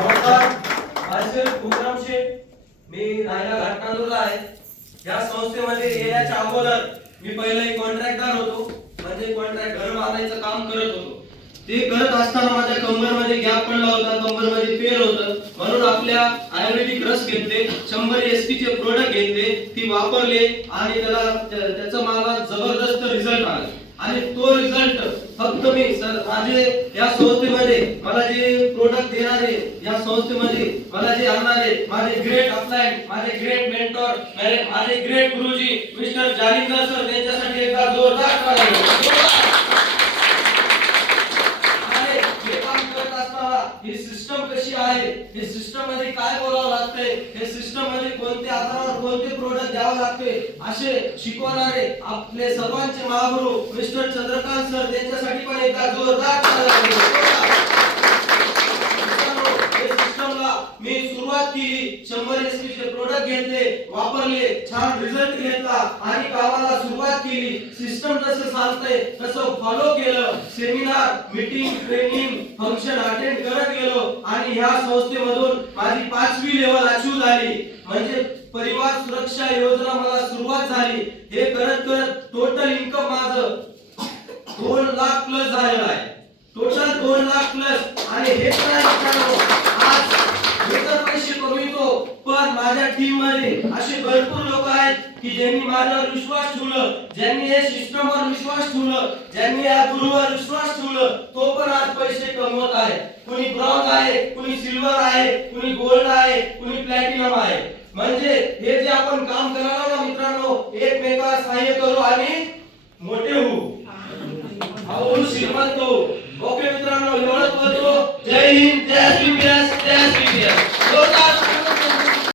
नमस्कार, माझे प्रोग्राम शेठ. मी रायला घाटनांदूरला आहे. या संस्थेमध्ये येण्याच्या अगोदर मी पहिला एक कॉन्ट्रॅक्टर होतो. म्हणजे कॉन्ट्रॅक्ट घर बांधायचं काम करत होतो. ते करत असताना माझ्या कंबरमध्ये गॅप पडला होता, कंबरमध्ये फेल होतं. म्हणून आपल्या आयुर्वेदिक रस घेतले, 100 SP चे प्रोडक्ट घेतले, ती वापरले आणि त्याचा मला जबरदस्त रिझल्ट आला. आणि तो रिझल्ट फक्त मी माझे या संस्थेमध्ये मला जे प्रोडक्ट देणारे, या संस्थेमध्ये मला जे आणणारे माझे ग्रेट अपलाईन, माझे ग्रेट मेंटॉर, माझे ग्रेट गुरुजी मिस्टर जालिंदर सर, त्यांच्यासाठी एकदा जोरदार टाळ्या. ही सिस्टम कशी आहे, हे सिस्टम मध्ये काय बोलावं लागते, हे सिस्टम मध्ये कोणत्या आधारावर कोणते प्रोडक्ट द्यावे लागते, असे शिकवणारे आपले सर्वांचे महागुरु मिस्टर चंद्रकांत सर, त्यांच्यासाठी पण एकदा जोरदार टाळ्या. मी सुरुवात केली, 100 SP चे प्रोडक्ट घेतले, वापरले, छान रिझल्ट घेतला आणि कामाला सुरुवात केली. सिस्टम जसं सांगते तसं फॉलो केलं. Seminar, meeting, training, function attend करत गेलो आणि ह्या संस्थेमधून माझी 5वी लेवल अचीव झाली. म्हणजे परिवार सुरक्षा योजना मला सुरुवात झाली. हे करत करत टोटल इन्कम माझं 2 लाख प्लस झालेलं आहे. Total 2 lakh plus. आणि हे काय आज पैसे कमवितो, पण माझ्या टीम मध्ये असे भरपूर लोक आहेत की ज्यांनी माझ्यावर विश्वास ठेवला, ज्यांनी या सिस्टमवर विश्वास ठेवला, ज्यांनी या गुरुवर विश्वास ठेवला, तो पण आज पैसे कमवत आहे. कुणी ब्रॉन्झ आहे, कुणी सिल्वर आहे, कुणी गोल्ड आहे, कुणी प्लॅटिनम आहे.